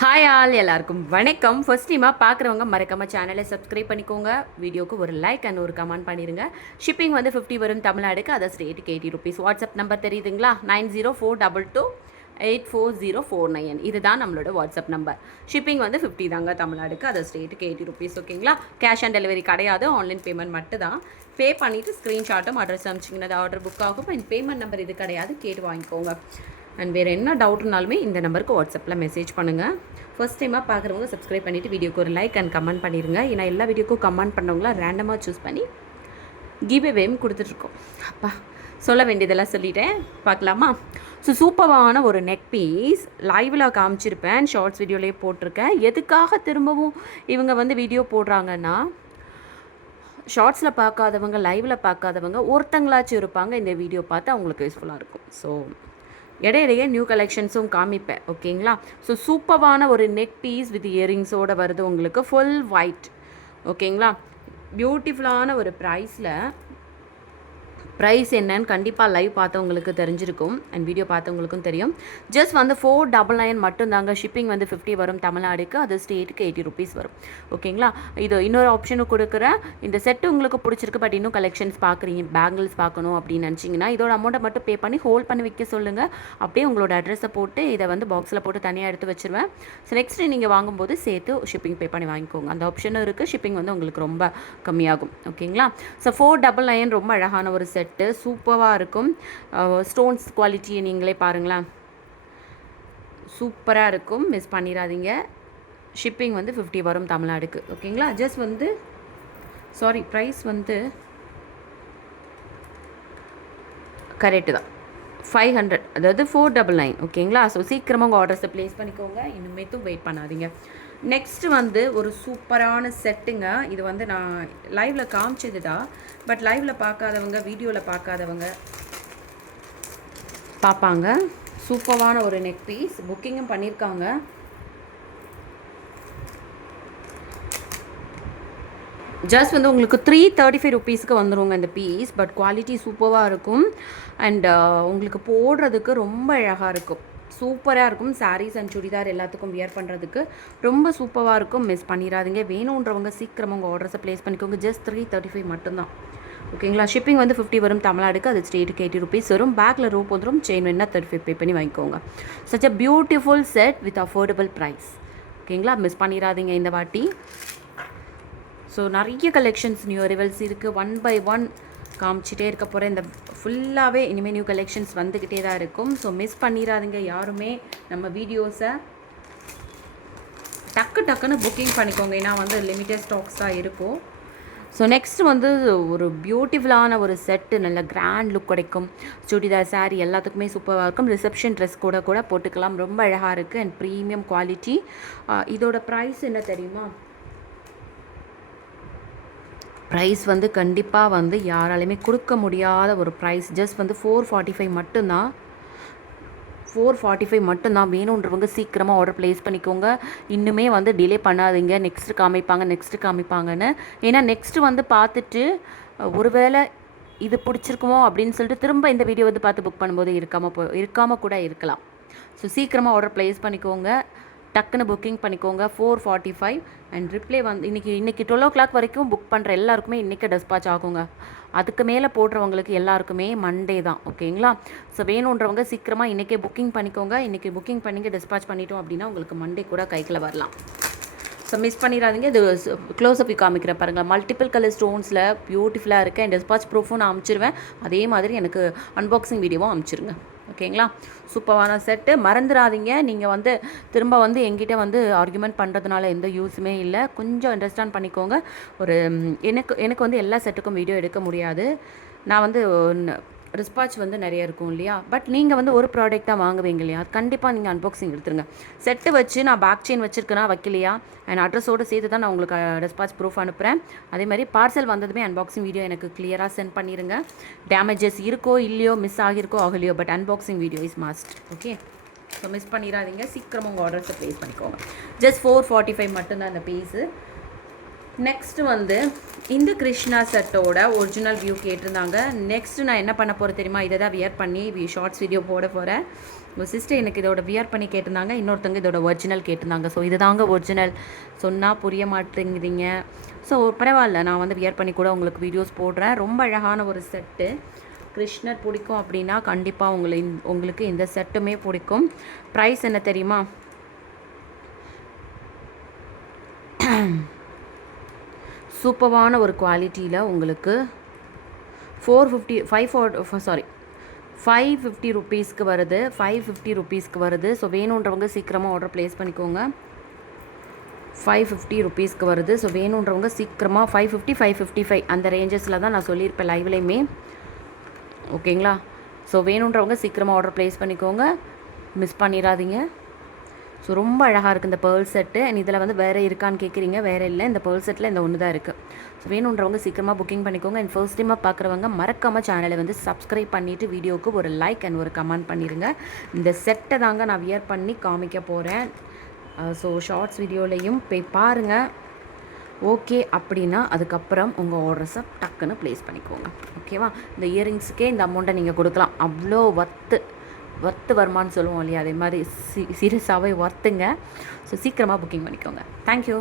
Hi all எல்லாருக்கும் வணக்கம். First டைமாக பார்க்குறவங்க மறக்காமல் சேனலை சப்ஸ்கிரைப் பண்ணிக்கோங்க. வீடியோக்கு ஒரு லைக் அண்ட் ஒரு கமெண்ட் பண்ணிடுங்க. ஷிப்பிங் வந்து 50 வரும் தமிழ்நாடுக்கு, அதை ஸ்டேட்டுக்கு 80 ருபீஸ். வாட்ஸ்அப் நம்பர் தெரியுதுங்களா? 9042228409. இதுதான் நம்மளோட வாட்ஸ்அப் நம்பர். ஷிப்பிங் வந்து 50 தாங்க தமிழ்நாடுக்கு, அதை ஸ்டேட்டுக்கு 80 ருபீஸ். ஓகேங்களா? கேஷ் ஆன் டெலிவரி கிடையாது, ஆன்லைன் பேமெண்ட் மட்டும் தான். பே பண்ணிவிட்டு ஸ்க்ரீன்ஷாட்டும் அட்ரஸ் அனுப்பிச்சிங்கன்னா ஆர்டர் புக் ஆகும். அண்ட் பேமெண்ட் நம்பர் இது கிடையாது, கேட்டு வாங்கிக்கோங்க. அண்ட் வேறு என்ன டவுட்னாலுமே இந்த நம்பருக்கு வாட்ஸ்அப்பில் மெசேஜ் பண்ணுங்கள். ஃபர்ஸ்ட் டைமாக பார்க்குறவங்க சப்ஸ்கிரைப் பண்ணிவிட்டு வீடியோக்கு ஒரு லைக் அண்ட் கமெண்ட் பண்ணிடுங்க. ஏன்னா எல்லா வீடியோக்கும் கமெண்ட் பண்ணுறவங்களா ரேண்டமாக சூஸ் பண்ணி கிவ்அவேவும் கொடுத்துட்ருக்கோம். அப்பா சொல்ல வேண்டியதெல்லாம் சொல்லிட்டேன். பார்க்கலாமா? ஸோ சூப்பரான ஒரு நெக் பீஸ் லைவில் காமிச்சிருப்பேன், ஷார்ட்ஸ் வீடியோலேயே போட்டிருக்கேன். எதுக்காக திரும்பவும் இவங்க வந்து வீடியோ போடுறாங்கன்னா, ஷார்ட்ஸில் பார்க்காதவங்க, லைவில் பார்க்காதவங்க ஒருத்தங்களாச்சும் இருப்பாங்க, இந்த வீடியோ பார்த்து அவங்களுக்கு யூஸ்ஃபுல்லாக இருக்கும். ஸோ இடையிடையே நியூ கலெக்ஷன்ஸும் காமிப்பேன். ஓகேங்களா? ஸோ சூப்பரான ஒரு நெக் பீஸ் வித் இயரிங்ஸோடு வருது உங்களுக்கு, ஃபுல் ஒயிட். ஓகேங்களா? பியூட்டிஃபுல்லான ஒரு ப்ரைஸ் என்னன்னு கண்டிப்பாக லைவ் பார்த்தவங்களுக்கு தெரிஞ்சிருக்கும் அண்ட் வீடியோ பார்த்தவங்களுக்கும் தெரியும். ஜஸ்ட் வந்து 499 மட்டும்தாங்க. ஷிப்பிங் வந்து 50 வரும் தமிழ்நாடுக்கு, அது ஸ்டேட்டுக்கு 80 ருபீஸ் வரும். ஓகேங்களா? இது இன்னொரு ஆப்ஷனும் கொடுக்குறேன். இந்த செட்டு உங்களுக்கு பிடிச்சிருக்கு, பட் இன்னும் கலெக்ஷன்ஸ் பார்க்குறீங்க, பேங்கிள்ஸ் பார்க்கணும் அப்படின்னு நினச்சிங்கன்னா இதோட அமௌண்ட்டை மட்டும் பே பண்ணி ஹோல்ட் பண்ணி வைக்க சொல்லுங்கள். அப்படியே உங்களோட அட்ரஸை போட்டு இதை வந்து பாக்ஸில் போட்டு தனியாக எடுத்து வச்சுருவேன். ஸோ நெக்ஸ்ட் நீங்கள் வாங்கும்போது சேர்த்து ஷிப்பிங் பே பண்ணி வாங்கிக்கோங்க. அந்த ஆப்ஷனும் இருக்குது. ஷிப்பிங் வந்து உங்களுக்கு ரொம்ப கம்மியாகும். ஓகேங்களா? ஸோ 499 ரொம்ப அழகான ஒரு செட், சூப்பராக இருக்கும். ஸ்டோன்ஸ் குவாலிட்டியை நீங்களே பாருங்களேன், சூப்பராக இருக்கும். மிஸ் பண்ணிடாதீங்க. ஷிப்பிங் வந்து 50 வரும் தமிழ்நாடுக்கு. ஓகேங்களா? ஜஸ்ட் வந்து ப்ரைஸ் வந்து கரெக்டு தான், 500, அதாவது 499. ஓகேங்களா? ஸோ சீக்கிரமாக உங்கள் ஆர்டர்ஸை ப்ளேஸ் பண்ணிக்கோங்க, இன்னுமேட்டும் வெயிட் பண்ணாதீங்க. நெக்ஸ்ட்டு வந்து ஒரு சூப்பரான செட்டுங்க. இது வந்து நான் லைவில் காமிச்சது தான், பட் லைவில் பார்க்காதவங்க, வீடியோவில் பார்க்காதவங்க பார்ப்பாங்க. சூப்பரான ஒரு நெக் பீஸ், புக்கிங்கும் பண்ணியிருக்காங்க. ஜஸ்ட் வந்து உங்களுக்கு 335 ருபீஸ்க்கு வந்துடுங்க இந்த பீஸ். பட் குவாலிட்டி சூப்பராக இருக்கும் அண்ட் உங்களுக்கு போடுறதுக்கு ரொம்ப அழகாக இருக்கும், சூப்பராக இருக்கும். சாரீஸ் அண்ட் சுடிதார் எல்லாத்துக்கும் வியர் பண்ணுறதுக்கு ரொம்ப சூப்பராக இருக்கும். மிஸ் பண்ணிடாதீங்க. வேணுன்றவங்க சீக்கிரமாக உங்கள் ஆர்டர்ஸை ப்ளேஸ் பண்ணிக்கோங்க. ஜஸ்ட் 335 மட்டும்தான். ஓகேங்களா? ஷிப்பிங் வந்து 50 வரும் தமிழ்நாடுக்கு, அது ஸ்டேட்டுக்கு 80 ருபீஸ் வரும். பேக்கில் ரோப் வந்துடும், செயின் வேணால் 35 பே பண்ணி வாங்கிக்கோங்க. Such a beautiful set with affordable price. ஓகேங்களா? மிஸ் பண்ணிடாதீங்க இந்த வாட்டி. ஸோ நிறைய கலெக்ஷன்ஸ், நியூ அரைவல்ஸ் இருக்குது. 1 by 1 காமிச்சிட்டே இருக்க போகிறேன். இந்த ஃபுல்லாகவே இனிமேல் நியூ கலெக்ஷன்ஸ் வந்துக்கிட்டே தான் இருக்கும். ஸோ மிஸ் பண்ணிடாதீங்க யாருமே. நம்ம வீடியோஸை டக்குன்னு புக்கிங் பண்ணிக்கோங்க, ஏன்னா வந்து லிமிட்டட் ஸ்டாக்ஸ் தான் இருக்கும். ஸோ நெக்ஸ்ட் வந்து ஒரு பியூட்டிஃபுல்லான ஒரு செட்டு, நல்ல கிராண்ட் லுக் கிடைக்கும். சுடிதார், சாரீ எல்லாத்துக்குமே சூப்பராக இருக்கும். ரிசப்ஷன் ட்ரெஸ் கூட போட்டுக்கலாம். ரொம்ப அழகாக இருக்குது அண்ட் ப்ரீமியம் குவாலிட்டி. இதோட ப்ரைஸ் என்ன தெரியுமா? ப்ரைஸ் வந்து கண்டிப்பாக வந்து யாராலையுமே கொடுக்க முடியாத ஒரு ப்ரைஸ். ஜஸ்ட் வந்து 445 மட்டும்தான். 445 மட்டும்தான். வேணுன்றவங்க சீக்கிரமாக ஆர்டர் ப்ளேஸ் பண்ணிக்கோங்க. இன்னுமே வந்து டிலே பண்ணாதீங்க. நெக்ஸ்ட்டு காமிப்பாங்கன்னு. ஏன்னா நெக்ஸ்ட்டு வந்து பார்த்துட்டு ஒருவேளை இது பிடிச்சிருக்குமோ அப்படின்னு சொல்லிட்டு திரும்ப இந்த வீடியோ வந்து பார்த்து புக் பண்ணும்போது இருக்காமல் கூட இருக்கலாம். ஸோ சீக்கிரமாக ஆர்டர் ப்ளேஸ் பண்ணிக்கோங்க, டக்குன்னு புக்கிங் பண்ணிக்கோங்க. 445 அண்ட் ரிப்ளே வந்து இன்றைக்கி 12 o'clock வரைக்கும் புக் பண்ணுற எல்லாருக்குமே இன்றைக்கி டிஸ்பாச் ஆகுங்க. அதுக்கு மேலே போடுறவங்களுக்கு எல்லாருக்குமே மண்டே தான். ஓகேங்களா? ஸோ வேணுன்றவங்க சீக்கிரமாக இன்றைக்கே புக்கிங் பண்ணிக்கோங்க. இன்றைக்கி புக்கிங் பண்ணிங்க டிஸ்பாச் பண்ணிட்டோம் அப்படின்னா உங்களுக்கு மண்டே கூட கைக்குள்ள வரலாம். ஸோ மிஸ் பண்ணிடாதீங்க. இது க்ளோஸ்அப் காமிக்கிறேன் பாருங்கள். மல்டிபிள் கலர் ஸ்டோன்ஸில் பியூட்டிஃபுல்லாக இருக்குது. அண்ட் டிஸ்பாச் ப்ரூஃபும் நான் அனுப்பிச்சிருவேன். அதே மாதிரி எனக்கு அன்பாக்சிங் வீடியோவும் அனுப்பிச்சிருங்க. ஓகேங்களா? சூப்பரான செட்டு. மறந்துடாதீங்க. நீங்கள் வந்து திரும்ப வந்து எங்கிட்ட வந்து ஆர்குமெண்ட் பண்ணுறதுனால எந்த யூஸுமே இல்லை. கொஞ்சம் அண்டர்ஸ்டாண்ட் பண்ணிக்கோங்க. எனக்கு வந்து எல்லா செட்டுக்கும் வீடியோ எடுக்க முடியாது. நான் வந்து டிஸ்பாச் வந்து நிறைய இருக்கும் இல்லையா? பட் நீங்கள் வந்து ஒரு ப்ராடக்ட் தான் வாங்குவீங்க இல்லையா? கண்டிப்பாக நீங்கள் அன்பாக்சிங் எடுத்துருங்க. செட்டு வச்சு நான் பேக் செயின் வச்சுருக்கேனா வைக்கலையா அண்ட் அட்ரஸோடு சேர்த்து தான் நான் உங்களுக்கு டிஸ்பாச் ப்ரூஃப் அனுப்புகிறேன். அதே மாதிரி பார்சல் வந்ததுமே அன்பாக்சிங் வீடியோ எனக்கு கிளியராக சென்ட் பண்ணிடுங்க. டேமேஜஸ் இருக்கோ இல்லையோ, மிஸ் ஆகியிருக்கோ but unboxing video is must. Okay? So miss பண்ணிடாதீங்க. சீக்கிரமாக உங்கள் ஆர்டர்ஸை ப்ளேஸ் பண்ணிக்கோங்க. ஜஸ்ட் 445 மட்டும்தான் அந்த பீஸு. நெக்ஸ்ட்டு வந்து இந்த கிருஷ்ணா செட்டோட ஒரிஜினல் வியூ கேட்டிருந்தாங்க. நெக்ஸ்ட்டு நான் என்ன பண்ண போகிறேன் தெரியுமா? இதை தான் வியர் பண்ணி ஷார்ட்ஸ் வீடியோ போட போகிறேன். உங்கள் சிஸ்டர் எனக்கு இதோட வியர் பண்ணி கேட்டிருந்தாங்க, இன்னொருத்தவங்க இதோட ஒரிஜினல் கேட்டிருந்தாங்க. ஸோ இது தாங்க ஒரிஜினல். சொன்னால் புரிய மாட்டேங்கிறீங்க. ஸோ பரவாயில்ல, நான் வந்து வியர் பண்ணி கூட உங்களுக்கு வீடியோஸ் போடுறேன். ரொம்ப அழகான ஒரு செட்டு. கிருஷ்ணர் பிடிக்கும் அப்படின்னா கண்டிப்பாக உங்களுக்கு இந்த செட்டுமே பிடிக்கும். ப்ரைஸ் என்ன தெரியுமா? சூப்பரான ஒரு குவாலிட்டியில் உங்களுக்கு 550 ருபீஸ்க்கு வருது. 550 ருபீஸ்க்கு வருது. ஸோ வேணுன்றவங்க சீக்கிரமாக ஆர்டர் ப்ளேஸ் பண்ணிக்கோங்க. 550 ருபீஸ்க்கு வருது. ஸோ வேணுன்றவங்க சீக்கிரமாக 550, 555 அந்த ரேஞ்சஸில் தான் நான் சொல்லியிருப்பேன் லைவ்லேயுமே. ஓகேங்களா? ஸோ வேணுன்றவங்க சீக்கிரமாக ஆர்டர் ப்ளேஸ் பண்ணிக்கோங்க, மிஸ் பண்ணிடாதீங்க. ஸோ ரொம்ப அழகாக இருக்குது இந்த பேர்ல் செட்டு. அண்ட் இதில் வந்து வேறு இருக்கான்னு கேட்குறீங்க, வேறு இல்லை. இந்த பேர்ல் செட்டில் இந்த ஒன்று தான் இருக்குது. ஸோ வேணுன்றவங்க சீக்கிரமாக புக்கிங் பண்ணிக்கோங்க. அண்ட் ஃபர்ஸ்ட் டைமாக பார்க்குறவங்க மறக்காமல் சேனலை வந்து சப்ஸ்கிரைப் பண்ணிவிட்டு வீடியோவுக்கு ஒரு லைக் அண்ட் ஒரு கமெண்ட் பண்ணிடுங்க. இந்த செட்டை தாங்க நான் வியர் பண்ணி காமிக்க போகிறேன். ஸோ ஷார்ட்ஸ் வீடியோலையும் போய் பாருங்கள். ஓகே அப்படின்னா அதுக்கப்புறம் உங்கள் ஆர்டர்ஸை டக்குன்னு ப்ளேஸ் பண்ணிக்கோங்க. ஓகேவா? இந்த இயரிங்ஸுக்கே இந்த அமௌண்ட்டை நீங்கள் கொடுக்கலாம். அவ்வளோ ஒர்த்து வருமானு சொல்லுவோம் இல்லையா? அதே மாதிரி சீரியஸாகவே ஒர்த்துங்க. ஸோ சீக்கிரமாக புக்கிங் பண்ணிக்கோங்க. தேங்க்யூ.